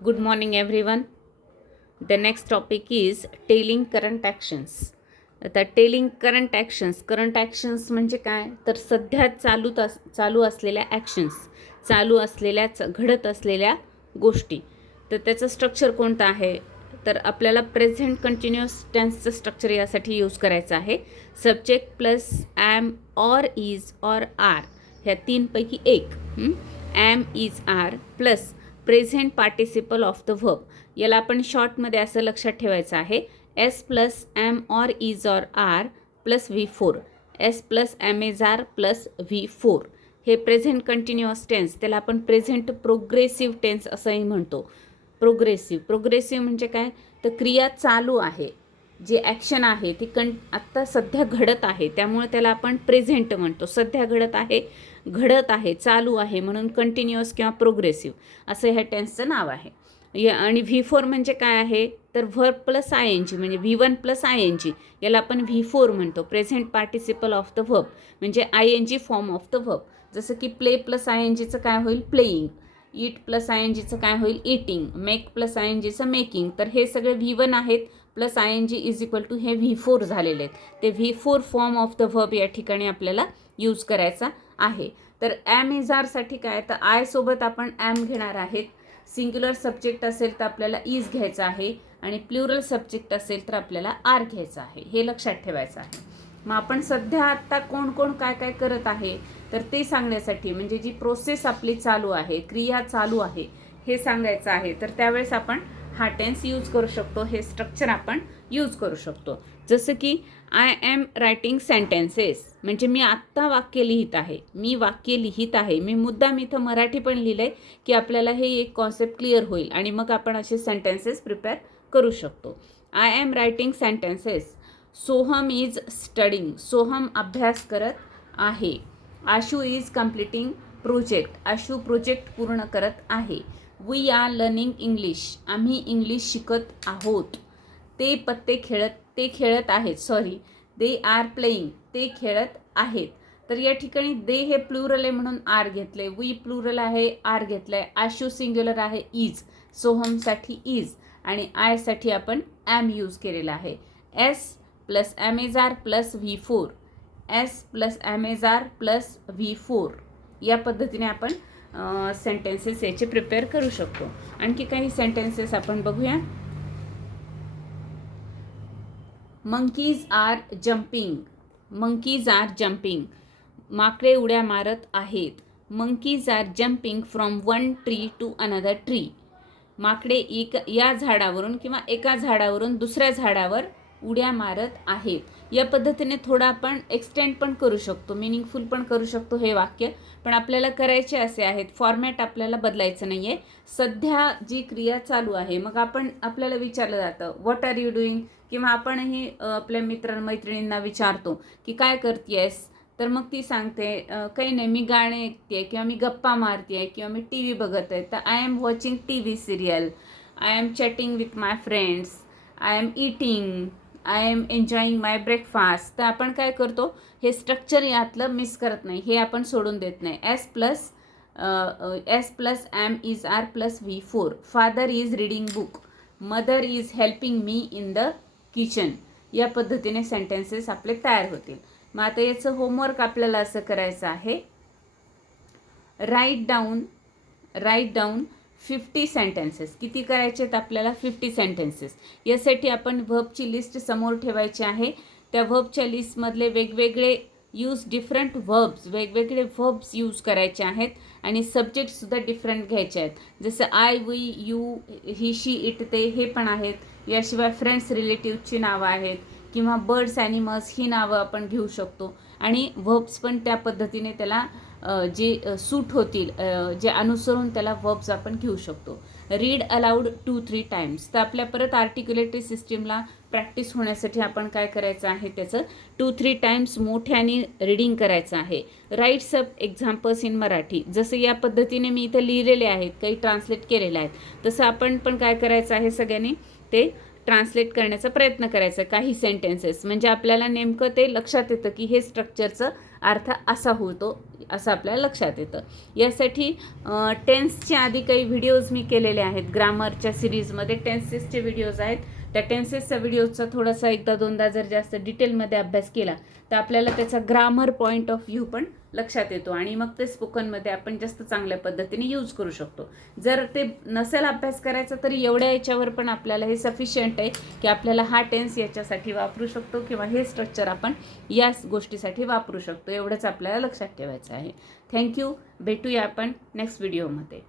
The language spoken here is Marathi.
Good morning, everyone. The next topic is telling current actions. आता टेलिंग करंट ॲक्शन्स म्हणजे काय, तर सध्या चालू असलेल्या ॲक्शन्स, घडत असलेल्या गोष्टी. तर त्याचं स्ट्रक्चर कोणतं आहे, तर आपल्याला प्रेझेंट कंटिन्युअस टेन्सचं स्ट्रक्चर यासाठी यूज करायचं आहे. Subject plus am or is or are ह्या तीनपैकी एक. Am is are plus present participle of the verb. याला आपण शॉर्टमध्ये असं लक्षात ठेवायचं आहे, S plus am or is or are plus V4. S plus am is are plus V4 हे प्रेझेंट कंटिन्युअस टेन्स, त्याला आपण प्रेझेंट प्रोग्रेसिव्ह टेन्स असंही म्हणतो. प्रोग्रेसिव्ह म्हणजे काय, तर क्रिया चालू आहे, जे ॲक्शन आहे ती आत्ता सध्या घडत आहे, त्यामुळे त्याला आपण प्रेझेंट म्हणतो. सध्या घडत आहे, चालू आहे, म्हणून कंटिन्युअस किंवा प्रोग्रेसिव्ह असं ह्या टेन्सचं नाव आहे. आणि V4 म्हणजे काय आहे, तर व्हर्ब प्लस ING म्हणजे V1 प्लस ING, याला आपण V4 म्हणतो. Present participle of the verb म्हणजे ING form of the verb. जसं की प्ले प्लस INGचं काय होईल, प्लेईंग. ईट प्लस INGचं काय होईल, ईटिंग. मेक प्लस INGचं मेकिंग. तर हे सगळे V1 आहेत plus ING is equal to हे V4 झालेले आहेत. ते V4 form of the verb या ठिकाणी आपल्याला यूज करायचा आहे. तर ॲम इज आरसाठी काय, तर आय सोबत आपण ॲम घेणार आहेत. सिंग्युलर सब्जेक्ट असेल तर आपल्याला इज घ्यायचं आहे, आणि प्लुरल सब्जेक्ट असेल तर आपल्याला आर घ्यायचं आहे. हे लक्षात ठेवायचं आहे. मग आपण सध्या आत्ता कोण कोण काय काय करत आहे, तर ते सांगण्यासाठी, म्हणजे जी प्रोसेस आपली चालू आहे, क्रिया चालू आहे, हे सांगायचं आहे. तर त्यावेळेस आपण हा टेन्स यूज करू शकतो, हे स्ट्रक्चर आपण यूज करू शकतो. जसं की आय ॲम रायटिंग सेंटेन्सेस, म्हणजे मी आत्ता वाक्य लिहित आहे. मी मुद्दाम इथं मराठी पण लिहिलं आहे की आपल्याला हे एक कॉन्सेप्ट क्लिअर होईल, आणि मग आपण असे सेंटेन्सेस प्रिपेअर करू शकतो. I am writing sentences. Soham is studying, Soham अभ्यास करत आहे. Ashu is completing project, Ashu project पूर्ण करत आहे. वी आर लर्निंग इंग्लिश, आम्ही इंग्लिश शिकत आहोत. ते खेळत आहेत. दे आर प्लेईंग, ते खेळत आहेत. तर या ठिकाणी दे हे प्लुरल आहे म्हणून आर घेतले, वी प्लुरल आहे आर घेतलंय, आशू सिंग्युलर आहे इज, सोहमसाठी इज, आणि आयसाठी आपण ॲम यूज केलेला आहे. S plus am is are plus V4, S plus am is are plus V4 या पद्धतीने आपण सेंटेन्सेस याचे प्रिपेअर करू शकतो. आणखी काही सेंटेन्सेस आपण बघूया. मंकीज आर जम्पिंग, माकडे उड्या मारत आहेत. Monkeys are jumping from one tree to another tree, माकडे या झाडावरून किंवा एका झाडावरून दुसऱ्या झाडावर उड्या मारत आहेत. या पद्धतीने थोडं आपण एक्सटेंड पण करू शकतो, मिनिंगफुल पण करू शकतो हे वाक्य. पण आपल्याला करायचे असे आहेत, फॉर्मॅट आपल्याला बदलायचं नाही आहे. सध्या जी क्रिया चालू आहे, मग आपल्याला विचारलं जातं व्हॉट आर यू डुईंग, किंवा आपणही आपल्या मित्रमैत्रिणींना विचारतो की काय करतेयस, तर मग ती सांगते काही नाही, मी गाणे ऐकते, किंवा मी गप्पा मारते, किंवा मी TV बघत आहे. तर I am watching TV serial, I am chatting with my friends, I am eating, I am enjoying my breakfast. तर आपण काय करतो, हे स्ट्रक्चर यातलं मिस करत नाही, हे आपण सोडून देत नाही. S plus am is are plus V4. Father is reading book, mother is helping me in the kitchen. या पद्धतीने सेंटेन्सेस आपले तयार होतील. मग आता याचं होमवर्क आपल्याला असं करायचं आहे, राईट डाऊन 50 सेंटेन्सेस. किती करायचे आहेत आपल्याला, 50 सेंटेन्सेस. यासाठी आपण व्हर्बची लिस्ट समोर ठेवायची आहे. त्या व्हर्बच्या लिस्टमधले वेगवेगळे व्हर्ब्स यूज करायचे आहेत, आणि सब्जेक्टसुद्धा डिफरंट घ्यायचे आहेत. जसं I, we, you, he, she, it, ते हे पण आहेत. याशिवाय फ्रेंड्स रिलेटिव्हची नावं आहेत, किंवा बर्ड्स ॲनिमल्स ही नावं आपण घेऊ शकतो. आणि व्हर्ब्स पण त्या पद्धतीने त्याला जे सूट होतील, जे अनुसरून त्याला व्हर्ब्स आपण घेऊ शकतो. Read aloud 2-3 times. तर आपल्या परत आर्टिक्युलेटरी सिस्टीमला प्रॅक्टिस होण्यासाठी आपण काय करायचं आहे, त्याचं 2-3 टाइम्स मोठ्याने रीडिंग करायचं आहे. Write some examples in Marathi. जसं या पद्धतीने मी इथं लिहिलेले आहेत, काही ट्रान्सलेट केलेले आहेत, तसं आपण पण काय करायचं आहे, सगळ्यांनी ते ट्रान्सलेट करण्याचा प्रयत्न करायचा काही सेंटेन्सेस, म्हणजे आपल्याला नेमकं ते लक्षात येतं की हे स्ट्रक्चरचं अर्थ असा होतो असं आपल्याला लक्षात येतं. यासाठी टेन्सचे आधी काही व्हिडिओज मी केलेले आहेत. ग्रामरच्या सिरीजमध्ये टेन्सेसचे व्हिडिओज आहेत. त्या टेन्सेसचा व्हिडिओचा थोडासा एकदा दोनदा जर जास्त डिटेलमध्ये अभ्यास केला तर आपल्याला त्याचा ग्रामर पॉईंट ऑफ व्ह्यू पण लक्षात येतो आणि मग ते स्पोकनमध्ये आपण जास्त चांगल्या पद्धतीने यूज करू शकतो. जर ते नसेल अभ्यास करायचा तरी एवढ्या याच्यावर पण आपल्याला हे सफिशियंट आहे की आपल्याला हा टेन्स याच्यासाठी वापरू शकतो किंवा हे स्ट्रक्चर आपण या गोष्टीसाठी वापरू शकतो. एवढंच आपल्याला लक्षात ठेवायचं आहे. थँक्यू. भेटूया आपण नेक्स्ट व्हिडिओमध्ये.